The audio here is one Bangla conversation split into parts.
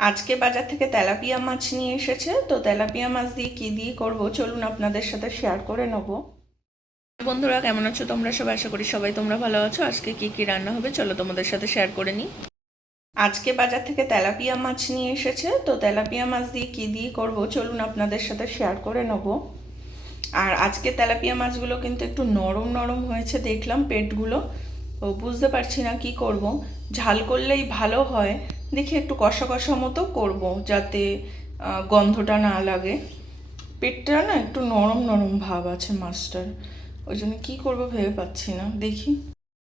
আজকে বাজার থেকে তেলাপিয়া মাছ নিয়ে এসেছে। তো তেলাপিয়া মাছ দিয়ে কি দিয়ে করব চলুন আপনাদের সাথে শেয়ার করে নেব। বন্ধুরা, কেমন আছো তোমরা সবাই? আশা করি সবাই তোমরা ভালো আছো। আজকে কি কি রান্না হবে চলো তোমাদের সাথে শেয়ার করে নিই। আজকে বাজার থেকে তেলাপিয়া মাছ নিয়ে এসেছে। তো তেলাপিয়া মাছ দিয়ে কি দিয়ে করব চলুন আপনাদের সাথে শেয়ার করে নেব। আর আজকে তেলাপিয়া মাছগুলো কিন্তু একটু নরম নরম হয়েছে দেখলাম পেটগুলো। তো বুঝতে পারছি না কি করব। ঝাল করলেই ভালো হয়, দেখি একটু কষা কষা মতো করব যাতে গন্ধটা না লাগে। পেটটা না একটু নরম নরম ভাব আছে মাছটার, ওই জন্য কী করবো ভেবে পাচ্ছি না। দেখি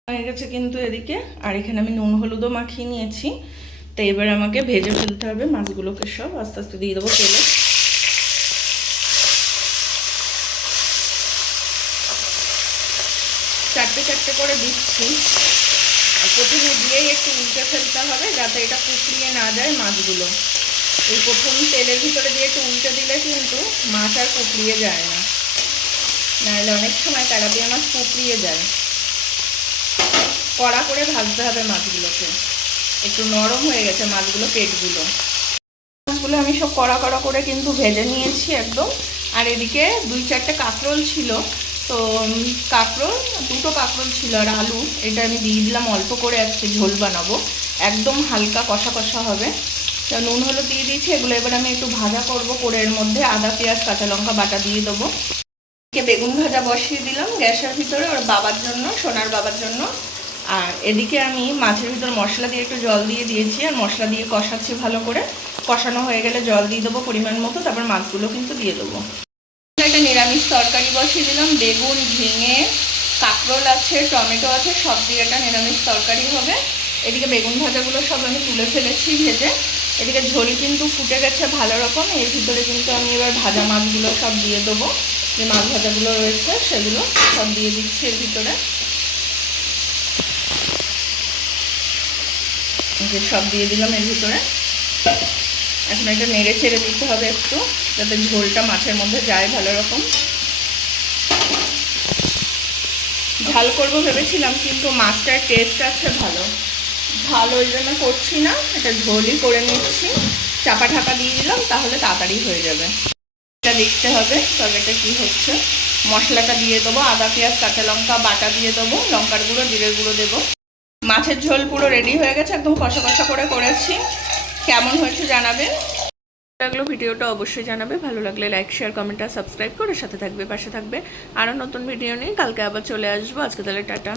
হয়ে গেছে কিন্তু এদিকে। আর এখানে আমি নুন হলুদও মাখিয়ে নিয়েছি। তো এবার আমাকে ভেজে ফেলতে হবে মাছগুলোকে, সব আস্তে আস্তে দিয়ে দেবো তেলে। চারটে চারটে করে দিচ্ছি, আর প্রথমে দিয়েই একটু উল্টে ফেলতে হবে যাতে এটা কুকড়িয়ে না যায় মাছগুলো। এই প্রথম তেলের ভিতরে দিয়ে একটু উল্টে দিলে কিন্তু মাছ আর কুকড়িয়ে যায় না, নাহলে অনেক সময় তেলাপিয়া মাছ কুকড়িয়ে যায়। কড়া করে ভাজতে হবে মাছগুলোকে, একটু নরম হয়ে গেছে মাছগুলো, পেটগুলো। মাছগুলো আমি সব কড়া কড়া করে কিন্তু ভেজে নিয়েছি একদম। আর এদিকে 2-4টে কাঁকরোল ছিল, তো কাঁকরোল, 2টো কাঁকরোল ছিল আর আলু, এটা আমি দিয়ে দিলাম অল্প করে, আজকে ঝোল বানাবো, একদম হালকা কষা কষা হবে। তো নুন হলুদ দিয়ে দিয়েছি। এগুলো এবার আমি একটু ভাজা করব করে এর মধ্যে আদা পেঁয়াজ কাঁচা লঙ্কা বাটা দিয়ে দেবো। বেগুন ভাজা বসিয়ে দিলাম গ্যাসের ভিতরে ওর বাবার জন্য, সোনার বাবার জন্য। আর এদিকে আমি মাছের ভিতর মশলা দিয়ে একটু জল দিয়ে দিয়েছি, আর মশলা দিয়ে কষাচ্ছি ভালো করে। কষানো হয়ে গেলে জল দিয়ে দেবো পরিমাণ মতো, তারপর মাছগুলো কিন্তু দিয়ে দেবো। একটা নিরামিষ তরকারি বসিয়ে দিলাম, বেগুন ঝিঙে কাঁকরোল আছে, টমেটো আছে, সব দিয়ে একটা নিরামিষ তরকারি হবে। এদিকে বেগুন ভাজাগুলো সব আমি তুলে ফেলেছি ভেজে। এদিকে ঝোল কিন্তু ফুটে গেছে ভালো রকম। এর ভিতরে কিন্তু আমি এবার ভাজা মাছগুলো সব দিয়ে দেবো, যে মাছ ভাজাগুলো রয়েছে সেগুলো সব দিয়ে দিচ্ছি এর ভিতরে। যে সব দিয়ে দিলাম এর ভিতরে। এখন এটা নেড়ে চেড়ে দিতে হবে একটু, যাতে ঝোলটা মাছের মধ্যে যায় ভালো রকম। ঝাল করবো ভেবেছিলাম, কিন্তু মাছটার টেস্ট আছে ভালো, ঝাল ওই জন্য করছি না, এটা ঝোলই করে নিচ্ছি। চাপা ঢাকা দিয়ে দিলাম, তাহলে তাড়াতাড়ি হয়ে যাবে। এটা দেখতে হবে তরকারিটা কী হচ্ছে। মশলাটা দিয়ে দেবো, আদা পেঁয়াজ কাঁচা লঙ্কা বাটা দিয়ে দেবো, লঙ্কার গুঁড়ো জিরের গুঁড়ো দেবো। মাছের ঝোল পুরো রেডি হয়ে গেছে, একদম কষা কষা করে করেছি। কেমন হয়েছে জানাবে। লাগলো ভিডিওটা অবশ্যই জানাবে, ভালো লাগলে লাইক শেয়ার কমেন্ট আর সাবস্ক্রাইব করে সাথে থাকবে, পাশে থাকবে। আরও নতুন ভিডিও নিয়ে কালকে আবার চলে আসবো। আজকে তাহলে টাটা।